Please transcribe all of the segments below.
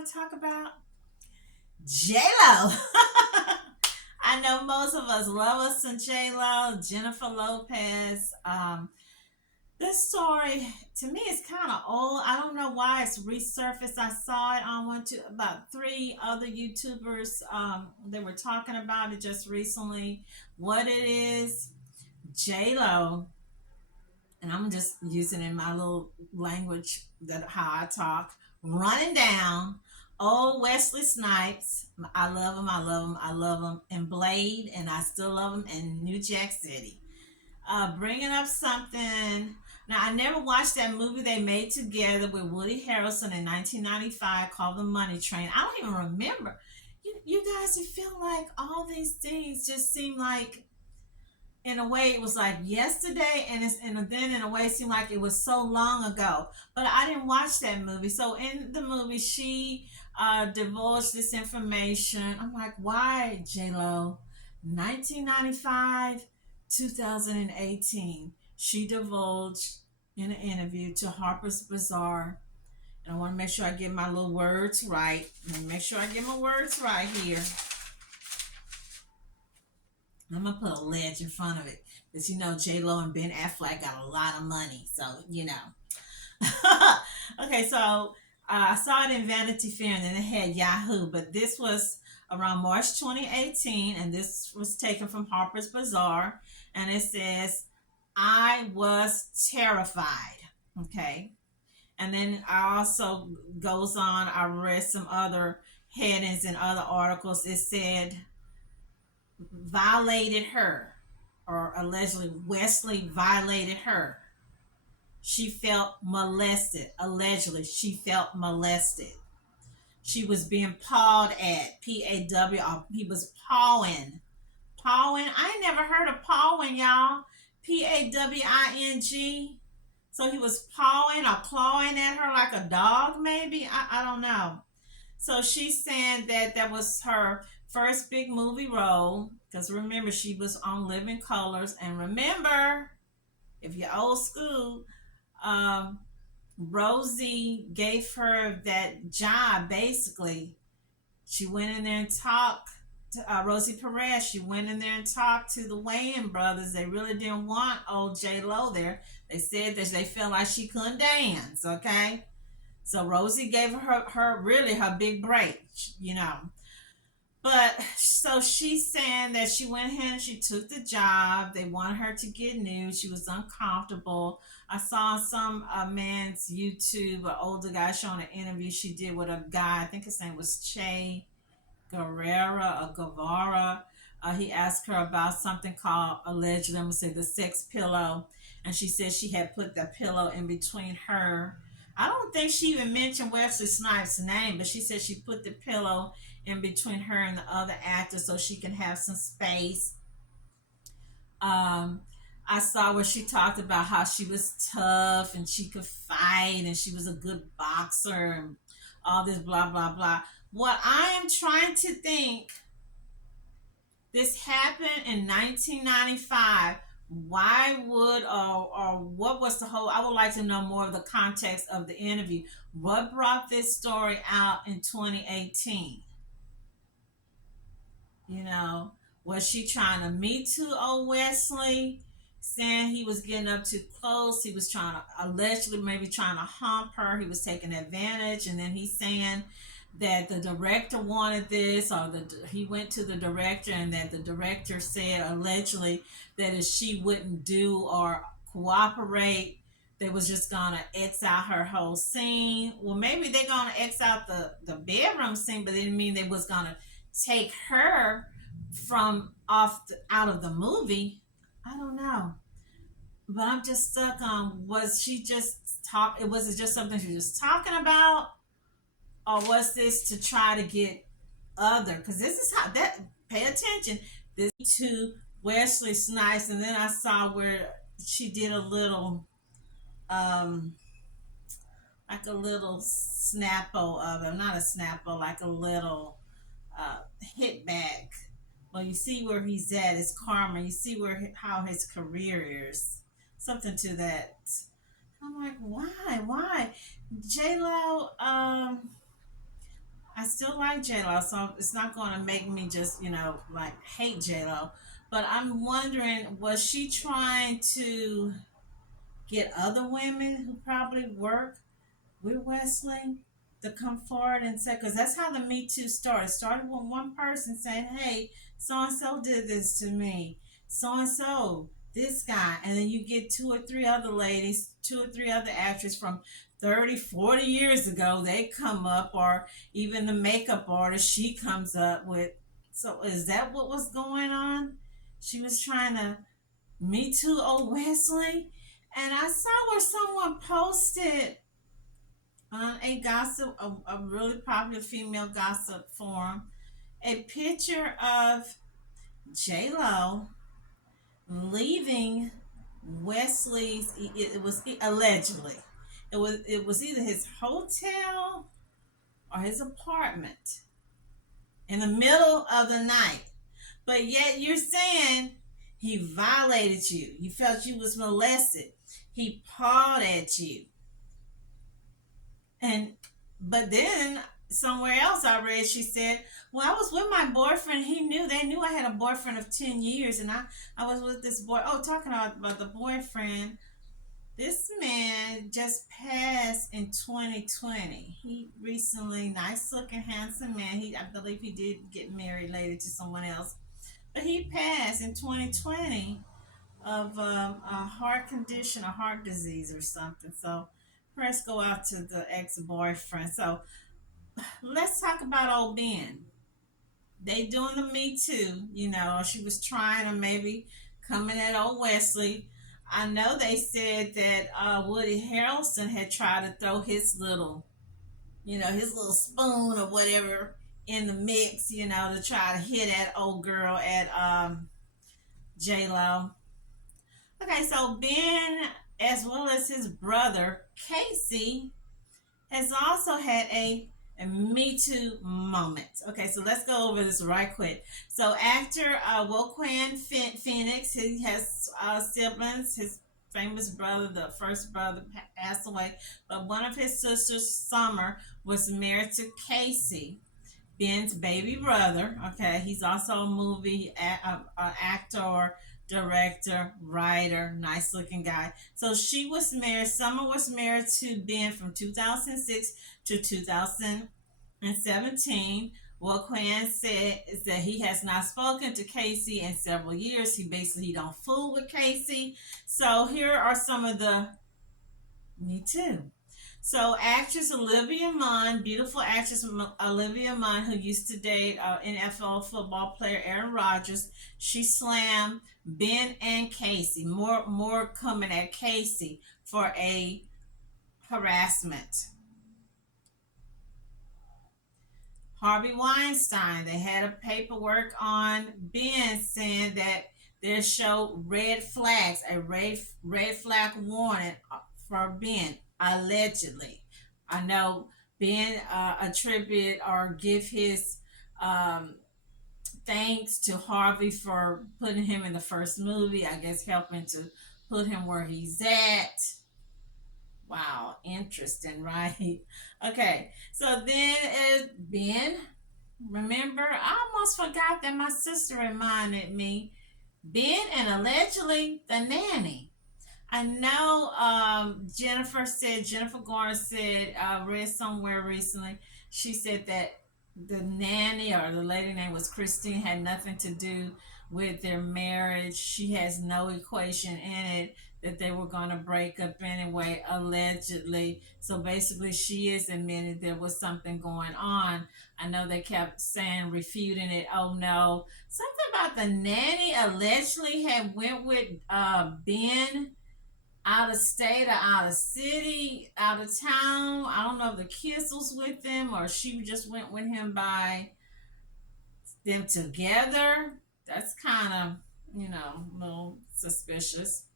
want to talk about? J-Lo. I know most of us love us some J-Lo, Jennifer Lopez. This story to me is kind of old. I don't know why it's resurfaced. I saw it on about three other YouTubers. They were talking about it just recently. What it is, J Lo, and I'm just using in my little language that how I talk, running down old Wesley Snipes. I love him. I love him. I love him in Blade, and I still love him in New Jack City. Bringing up something. Now, I never watched that movie they made together with Woody Harrelson in 1995 called The Money Train. I don't even remember. You guys, it feel like all these things just seem like, in a way, it was like yesterday, and then in a way, it seemed like it was so long ago. But I didn't watch that movie. So in the movie, she divulged this information. I'm like, why, J Lo? 1995, 2018. She divulged in an interview to Harper's Bazaar. And I want to make sure I get my little words right. Let me make sure I get my words right here. I'm gonna put a ledge in front of it because J Lo and Ben Affleck got a lot of money, so okay, so I saw it in Vanity Fair and then it had Yahoo, but this was around March 2018, and this was taken from Harper's Bazaar, and it says, "I was terrified." Okay, and then I also goes on. I read some other headings and other articles. It said violated her, or allegedly Wesley violated her. She felt molested. Allegedly, she felt molested. She was being pawed at. P-A-W. He was pawing. Pawing. I ain't never heard of pawing, y'all. Pawing. So he was pawing or clawing at her like a dog, maybe? I don't know. So she's saying that that was her first big movie role. Because remember, she was on Living Colors. And remember, if you're old school, um, Rosie gave her that job basically. She went in there and talked to Rosie Perez. She went in there and talked to the Wayans brothers. They really didn't want old J Lo there. They said that they felt like she couldn't dance. Okay, so Rosie gave her really her big break. But so she's saying that she went ahead and she took the job. They wanted her to get nude. She was uncomfortable. I saw some man's YouTube, an older guy showing an interview she did with a guy. I think his name was Che Guevara or Guevara. He asked her about something called, allegedly, I'm going to say, the sex pillow. And she said she had put the pillow in between her. I don't think she even mentioned Wesley Snipes' name, but she said she put the pillow in between her and the other actor so she can have some space. Um, I saw where she talked about how she was tough and she could fight and she was a good boxer and all this blah blah blah. What I am trying to think, this happened in 1995. Why would, or what was the whole? I would like to know more of the context of the interview. What brought this story out in 2018? You know, was she trying to me too old Wesley, saying he was getting up too close? He was trying to, allegedly, maybe trying to hump her. He was taking advantage, and then he's saying that the director wanted this, or he went to the director, and that the director said allegedly that if she wouldn't do or cooperate, they was just gonna X out her whole scene. Well, maybe they're gonna X out the bedroom scene, but it didn't mean they was gonna take her from out of the movie. I don't know, but I'm just stuck on, was she just talk? It was it just something she was talking about, or was this to try to get other? Because this is how that. Pay attention. This to Wesley Snipes, and then I saw where she did a little, um, like a little snappo of him, not a snappo, like a little hit back. Well, you see where he's at, his karma. You see how his career is, something to that. I'm like, why, J Lo? I still like J Lo, so it's not going to make me just like hate J Lo. But I'm wondering, was she trying to get other women who probably work with Wesley to come forward and say, because that's how the Me Too started. It started with one person saying, hey, so and so did this to me, so and so, this guy. And then you get two or three other ladies, two or three other actresses from 30, 40 years ago, they come up, or even the makeup artist, she comes up with. So is that what was going on? She was trying to Me Too old Wesley. And I saw where someone posted on a really popular female gossip forum, a picture of J Lo leaving Wesley's. It was allegedly, it was either his hotel or his apartment in the middle of the night. But yet you're saying he violated you. You felt you was molested. He pawed at you. And but then somewhere else I read she said, well, I was with my boyfriend. They knew I had a boyfriend of 10 years, and I was with this boy. Oh, talking about the boyfriend. This man just passed in 2020. He recently, nice looking, handsome man. I believe he did get married later to someone else. But he passed in 2020 of a heart condition, a heart disease or something. So prayers go out to the ex-boyfriend. So let's talk about old Ben. They doing the Me Too. She was trying to maybe coming at old Wesley. I know they said that Woody Harrelson had tried to throw his little spoon or whatever in the mix, to try to hit that old girl at J Lo. Okay, so Ben, as well as his brother Casey, has also had a Me Too moment. Okay, so let's go over this right quick. So actor Joaquin Phoenix, he has siblings. His famous brother, the first brother, passed away, but one of his sisters, Summer, was married to Casey, Ben's baby brother. Okay, he's also a movie actor, director, writer, nice looking guy. So she was married. Summer was married to Ben from 2006 to 2017. Joaquin said is that he has not spoken to Casey in several years. He don't fool with Casey. So here are some of the Me Too. So actress Olivia Munn, beautiful actress Olivia Munn, who used to date NFL football player Aaron Rodgers, she slammed Ben and Casey. More coming at Casey for a harassment. Harvey Weinstein, they had a paperwork on Ben saying that there showed red flags, a red flag warning for Ben, allegedly. I know Ben attribute or give his um, thanks to Harvey for putting him in the first movie, I guess helping to put him where he's at. Wow, interesting, right? Okay, so then Ben, remember, I almost forgot that my sister reminded me. Ben and allegedly the nanny. I know Jennifer Garner said, I read somewhere recently, she said that the nanny or the lady name was Christine had nothing to do with their marriage. She has no equation in it, that they were going to break up anyway, allegedly. So basically, she is admitted there was something going on. I know they kept saying, refuting it. Oh no, something about the nanny allegedly had went with Ben out of state or out of city, out of town. I don't know if the kids was with them or she just went with him by them together. That's kind of, a little suspicious.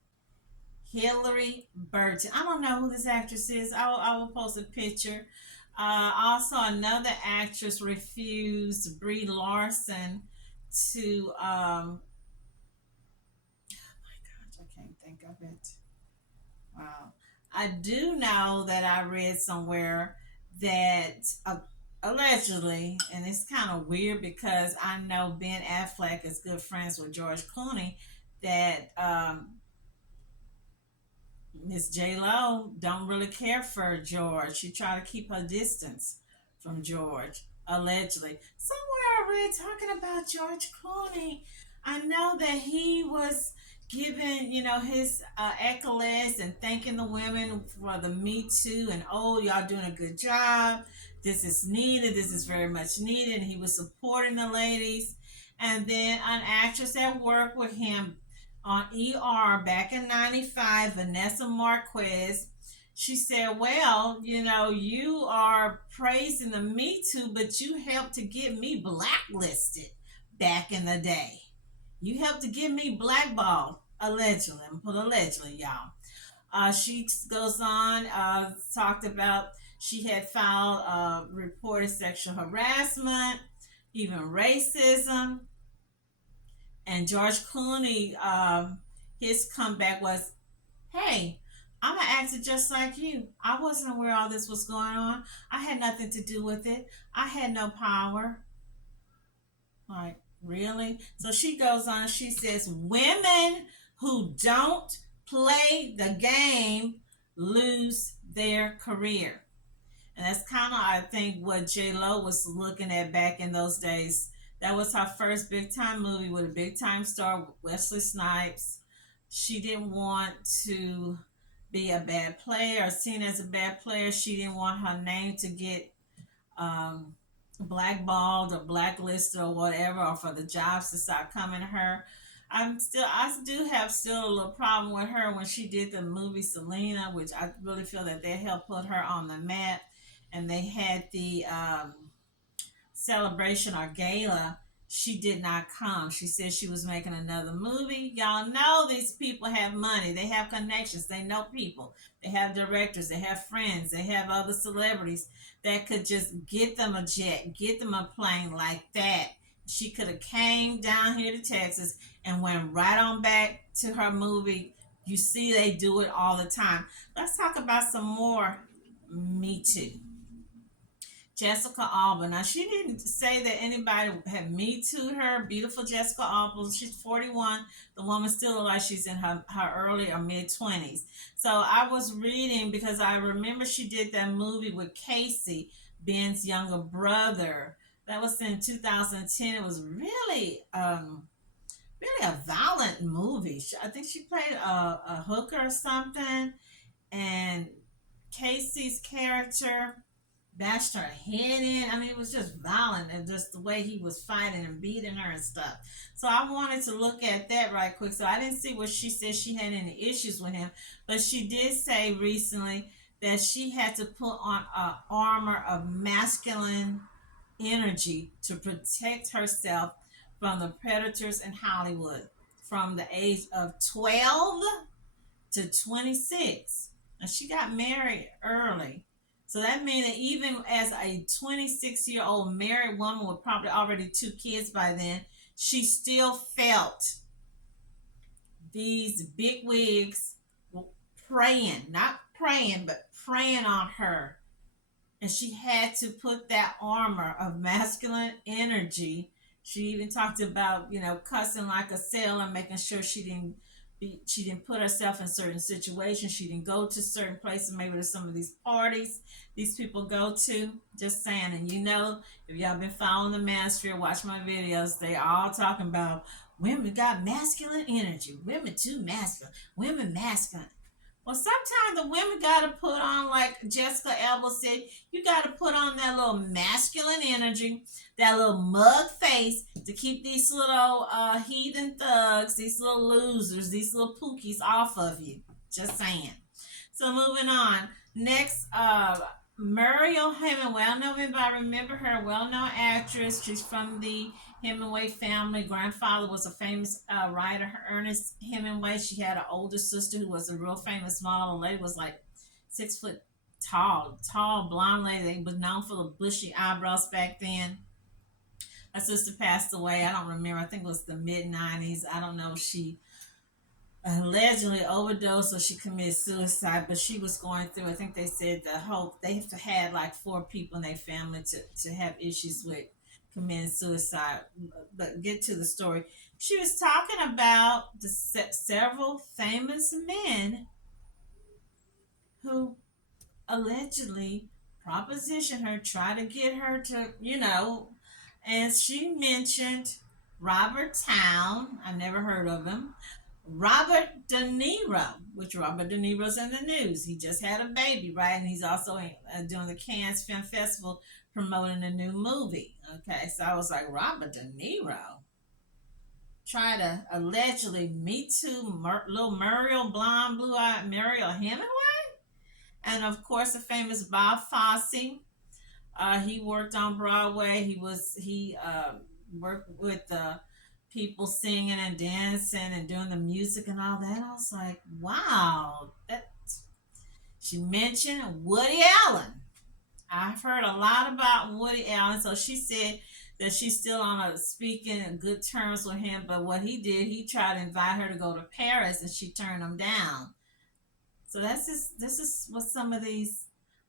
Hillary Burton. I don't know who this actress is. I will post a picture. Also, another actress refused, Brie Larson, to, oh my gosh, I can't think of it. Wow. I do know that I read somewhere that allegedly, and it's kind of weird because I know Ben Affleck is good friends with George Clooney. That Miss J Lo don't really care for George. She try to keep her distance from George, allegedly. Somewhere I read talking about George Clooney. I know that he was giving, his accolades and thanking the women for the Me Too and oh, y'all doing a good job. This is needed. This is very much needed. And he was supporting the ladies. And then an actress that worked with him on ER back in 95, Vanessa Marquez. She said, well, you are praising the Me Too, but you helped to get me blacklisted back in the day. You helped to get me blackballed, allegedly. I'm put allegedly, y'all. She goes on, talked about she had filed reported sexual harassment, even racism. And George Clooney, his comeback was, "Hey, I'm an actor just like you. I wasn't aware all this was going on. I had nothing to do with it. I had no power." Like, really? So she goes on. She says, "Women who don't play the game lose their career." And that's kind of, I think, what J Lo was looking at back in those days. That was her first big time movie with a big time star, Wesley Snipes. She didn't want to be a bad player or seen as a bad player. She didn't want her name to get um, blackballed or blacklisted or whatever, or for the jobs to start coming to her. I do have still a little problem with her when she did the movie Selena, which I really feel that they helped put her on the map. And they had the celebration or gala. She did not come. She said she was making another movie. Y'all know these people have money. They have connections. They know people. They have directors. They have friends. They have other celebrities that could just get them a jet, get them a plane like that. She could have came down here to Texas and went right on back to her movie. You see, they do it all the time. Let's talk about some more Me Too. Jessica Alba. Now, she didn't say that anybody had Me Too'd her. Beautiful Jessica Alba. She's 41. The woman still looks like she's in her early or mid 20s. So I was reading because I remember she did that movie with Casey, Ben's younger brother. That was in 2010. It was really a violent movie. I think she played a hooker or something. And Casey's character bashed her head in. I mean, it was just violent and just the way he was fighting and beating her and stuff. So I wanted to look at that right quick. So I didn't see what she said she had any issues with him, but she did say recently that she had to put on a armor of masculine energy to protect herself from the predators in Hollywood from the age of 12 to 26. And she got married early. So that means that even as a 26-year-old married woman with probably already two kids by then, she still felt these big wigs praying, not praying, but praying on her. And she had to put that armor of masculine energy. She even talked about, cussing like a sailor, making sure she didn't put herself in certain situations. She didn't go to certain places. Maybe there's some of these parties these people go to. Just saying. And if y'all been following the manosphere, watch my videos, they all talking about women got masculine energy. Women too masculine. Women masculine. Well, sometimes the women got to put on, like Jessica Alba said, you got to put on that little masculine energy, that little mug face to keep these little heathen thugs, these little losers, these little pookies off of you. Just saying. So moving on. Next, Muriel Hemingway. I don't know if anybody remember her, well-known actress. She's from the Hemingway family. Grandfather was a famous writer, Ernest Hemingway. She had an older sister who was a real famous model. The lady was like 6 foot tall blonde lady. They was known for the bushy eyebrows back then. Her sister passed away. I don't remember. I think it was the mid 90s. I don't know if she allegedly overdosed, so she committed suicide. But she was going through, I think they said the whole, they have to had like four people in their family to have issues with committing suicide. But get to the story. She was talking about the several famous men who allegedly propositioned her, tried to get her to, and she mentioned Robert Town. I never heard of him. Robert De Niro, which Robert De Niro's in the news. He just had a baby, right? And he's also doing the Cannes Film Festival promoting a new movie. Okay, so I was like, Robert De Niro try to allegedly Me Too little Muriel, blonde, blue-eyed Muriel Hemingway? And of course, the famous Bob Fosse. He worked on Broadway. He worked with the people singing and dancing and doing the music and all that. I was like, wow. That she mentioned Woody Allen. I've heard a lot about Woody Allen. So she said that she's still on a speaking in good terms with him. But what he did, he tried to invite her to go to Paris, and she turned him down. So this is what some of these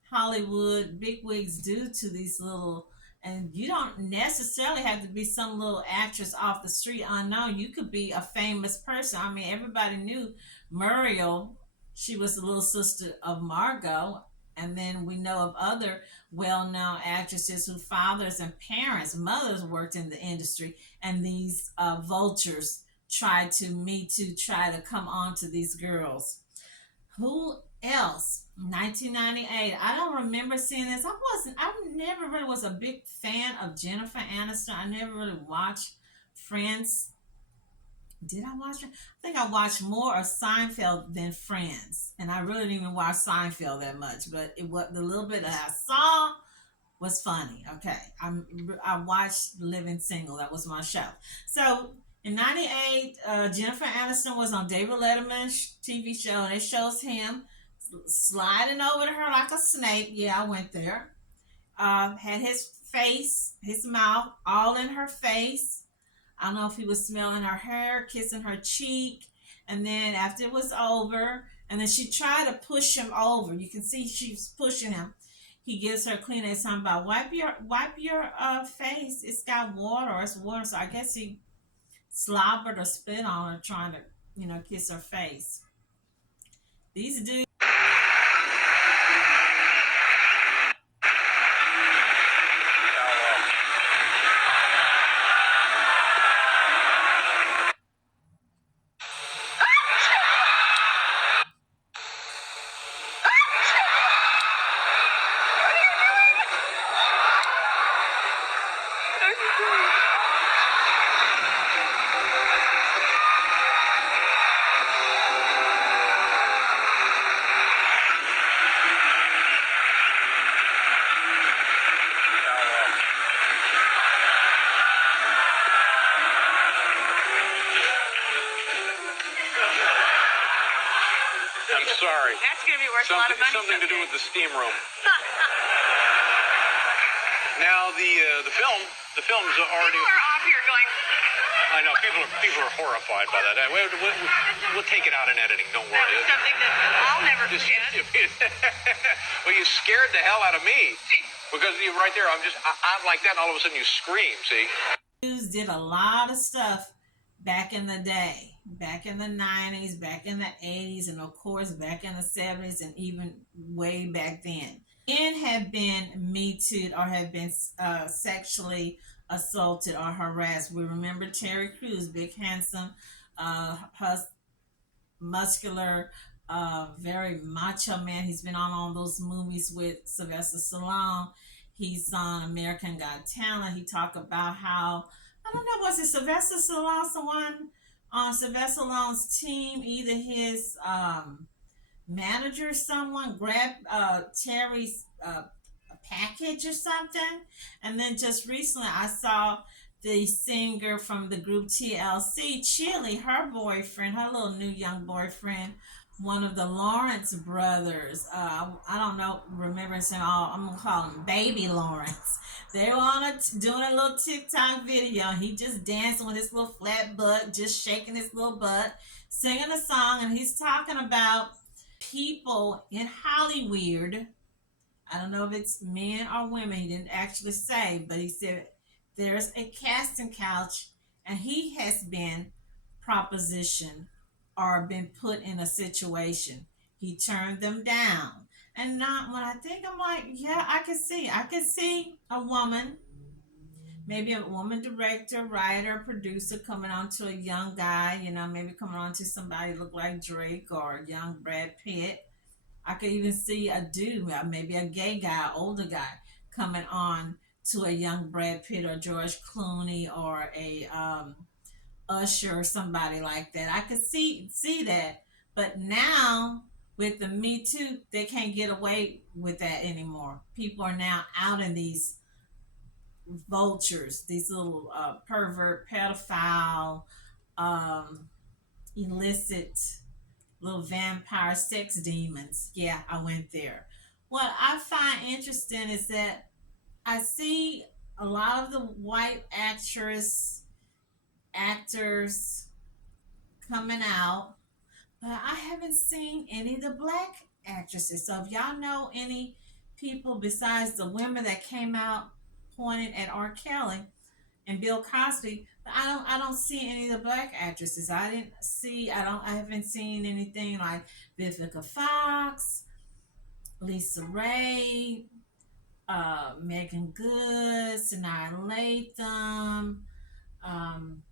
Hollywood bigwigs do to these little, and you don't necessarily have to be some little actress off the street unknown. You could be a famous person. I mean, everybody knew Muriel. She was the little sister of Margot. And then we know of other well-known actresses whose fathers and parents, mothers worked in the industry, and these vultures tried to try to come on to these girls. Who else? 1998. I don't remember seeing this. I never really was a big fan of Jennifer Aniston. I never really watched Friends. Did I watch it? I think I watched more of Seinfeld than Friends. And I really didn't even watch Seinfeld that much. But it was the little bit that I saw was funny. Okay. I watched Living Single. That was my show. So in 98, Jennifer Aniston was on David Letterman's TV show, and it shows him sliding over to her like a snake. Yeah, I went there. Had his face, his mouth, all in her face. I don't know if he was smelling her hair, kissing her cheek. And then after it was over, and then she tried to push him over. You can see she's pushing him. He gives her Kleenex, something about wipe your face. It's got water, or it's water. So I guess he slobbered or spit on her trying to, kiss her face. These dudes. I'm sorry. That's going to be worth a lot of money. Something to do with the steam room. Now the film's already. People are off here going. I know people are horrified by that. We'll take it out in editing. Don't worry. That was something that I'll never forget. Well, you scared the hell out of me because you right there. I'm like that, and all of a sudden you scream. See. News did a lot of stuff back in the day, back in the 90s, back in the 80s, and of course back in the 70s, and even way back then. Men have been Me Too'd or have been sexually assaulted or harassed. We remember Terry Crews, big, handsome, muscular, very macho man. He's been on all those movies with Sylvester Stallone. He's on American Got Talent. He talked about how, I don't know, was it Sylvester Stallone, someone on Sylvester Stallone's team, either his manager or someone grabbed Terry's package or something. And then just recently I saw the singer from the group TLC, Chili, her boyfriend, her little new young boyfriend, one of the Lawrence brothers. I don't know, remember saying, oh, I'm gonna call him Baby Lawrence. They were on doing a little TikTok video. He just dancing with his little flat butt, just shaking his little butt, singing a song, and he's talking about people in Hollywood. I don't know if it's men or women. He didn't actually say, but he said there's a casting couch, and he has been propositioned or been put in a situation. He turned them down. And not when I think, I'm like, yeah, I can see a woman, maybe a woman director, writer, producer coming on to a young guy, maybe coming on to somebody look like Drake or a young Brad Pitt. I could even see a dude, maybe a gay guy, older guy, coming on to a young Brad Pitt or George Clooney or a Usher or somebody like that. I could see that, but now with the Me Too, they can't get away with that anymore. People are now out in these vultures, these little pervert, pedophile, um, illicit little vampire sex demons. Yeah, I went there. What I find interesting is that I see a lot of the white actors coming out, but I haven't seen any of the black actresses. So if y'all know any people besides the women that came out pointing at R. Kelly and Bill Cosby, but I don't see any of the black actresses. I haven't seen anything like Vivica Fox, Lisa Ray, Megan Good, Sanaa Lathan, um,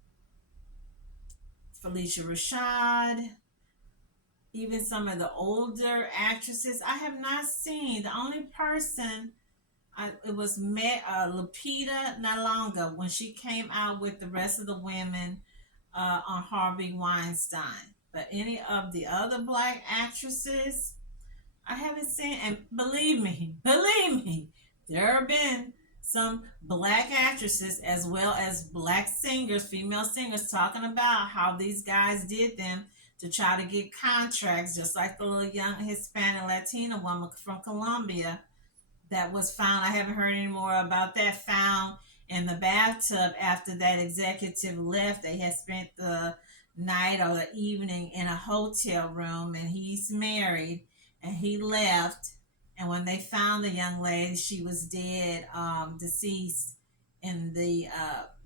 Felicia Rashad, even some of the older actresses. I have not seen. The only person it was Lupita Nyong'o when she came out with the rest of the women on Harvey Weinstein. But any of the other black actresses, I haven't seen. And believe me, there have been some black actresses as well as black singers, female singers, talking about how these guys did them to try to get contracts, just like the little young Hispanic Latina woman from Colombia that was found. I haven't heard any more about that. Found in the bathtub after that executive left. They had spent the night or the evening in a hotel room, and he's married, and he left. And when they found the young lady, she was dead, deceased in the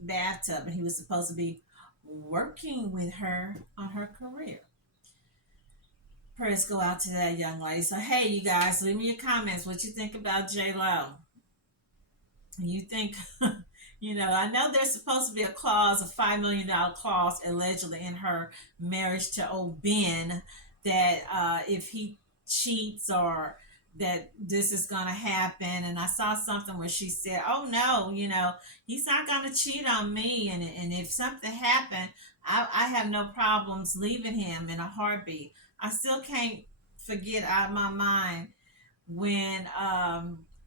bathtub, and he was supposed to be working with her on her career. Prayers go out to that young lady. So hey, you guys, leave me your comments. What you think about J Lo? You think, I know there's supposed to be a clause, a $5 million clause, allegedly in her marriage to old Ben, that if he cheats or that this is going to happen. And I saw something where she said, oh no, he's not going to cheat on me. And if something happened, I have no problems leaving him in a heartbeat. I still can't forget out of my mind when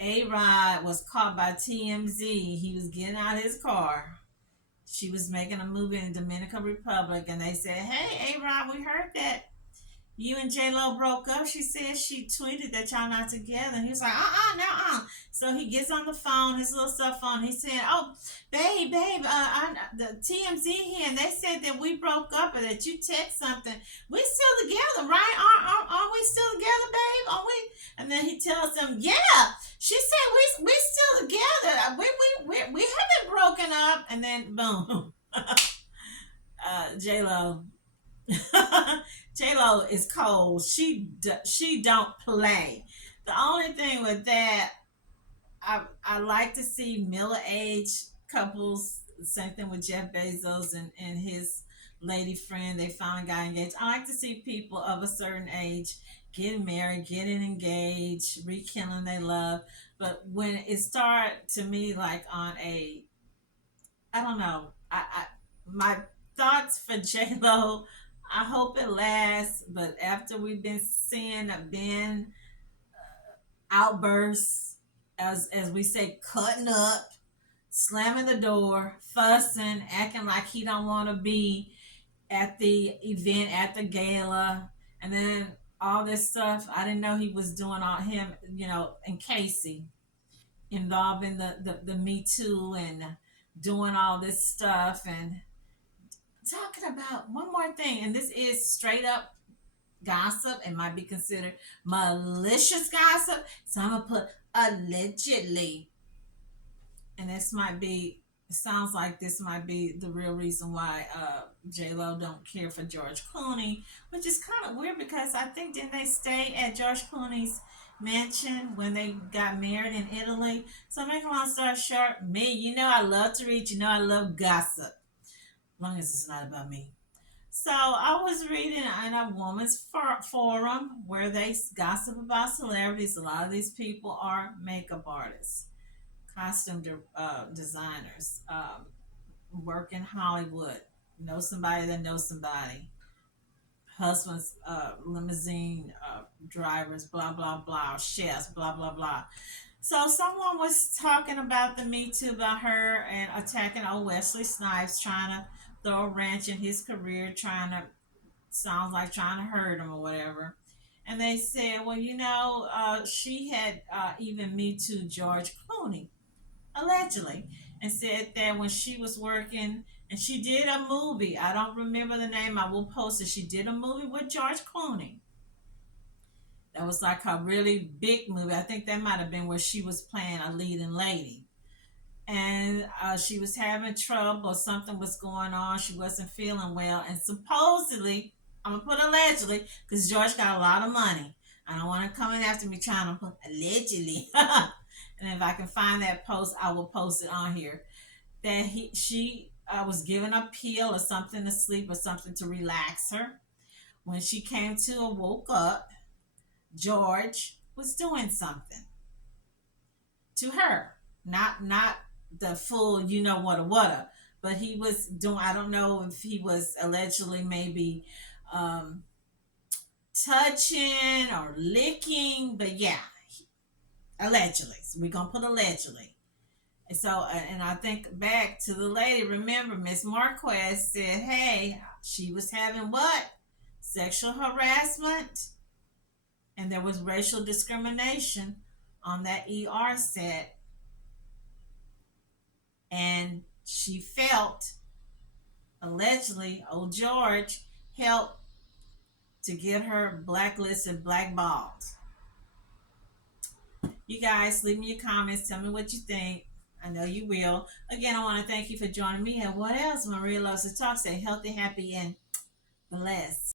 A-Rod was caught by TMZ. He was getting out of his car. She was making a movie in the Dominican Republic, and they said, hey, A-Rod, we heard that you and J-Lo broke up. She said she tweeted that y'all not together. And he was like, no. So he gets on the phone, his little cell phone. He said, oh, babe, the TMZ here, and they said that we broke up or that you text something. We still together, right? Aren't we still together, babe? Are we? And then he tells them, yeah. She said we still together. We haven't broken up. And then boom, J-Lo. J-Lo is cold. She don't play. The only thing with that, I like to see middle-aged couples. Same thing with Jeff Bezos and his lady friend. They finally got engaged. I like to see people of a certain age getting married, getting engaged, rekindling their love. But when it started to me like on a, I don't know, my thoughts for J-Lo, I hope it lasts, but after we've been seeing Ben outbursts, as we say, cutting up, slamming the door, fussing, acting like he don't want to be at the event, at the gala, and then all this stuff. I didn't know he was doing all him, and Casey involved in the Me Too and doing all this stuff and talking about one more thing. And this is straight up gossip and might be considered malicious gossip. So I'm gonna put allegedly, and this might be. It sounds like this might be the real reason why J Lo don't care for George Clooney, which is kind of weird because I think didn't they stay at George Clooney's mansion when they got married in Italy? So make a long story short, me, I love to read, I love gossip, as long as it's not about me. So I was reading in a woman's forum where they gossip about celebrities. A lot of these people are makeup artists, costume designers, work in Hollywood, know somebody that knows somebody, husbands, limousine drivers, blah, blah, blah, chefs, blah, blah, blah. So someone was talking about the Me Too, about her and attacking old Wesley Snipes, trying to throw a wrench in his career, sounds like trying to hurt him or whatever. And they said, well, she had even Me Too George Clooney, allegedly, and said that when she was working, and she did a movie, I don't remember the name, I will post it. She did a movie with George Clooney. That was like a really big movie. I think that might have been where she was playing a leading lady. And she was having trouble, something was going on. She wasn't feeling well. And supposedly, I'm going to put allegedly, because George got a lot of money. I don't want to come in after me trying to put allegedly. And if I can find that post, I will post it on here. That she was given a pill or something to sleep or something to relax her. When she came to or woke up, George was doing something to her. Not the full whata, but he was doing, I don't know if he was allegedly maybe touching or licking, but yeah, allegedly. So we're gonna put allegedly. And so, and I think back to the lady, remember Miss Marquez said, hey, she was having what? Sexual harassment, and there was racial discrimination on that ER set. And she felt, allegedly, old George helped to get her blacklisted, blackballed. You guys, leave me your comments. Tell me what you think. I know you will. Again, I want to thank you for joining me. And what else? Maria loves to talk. Stay healthy, happy, and blessed.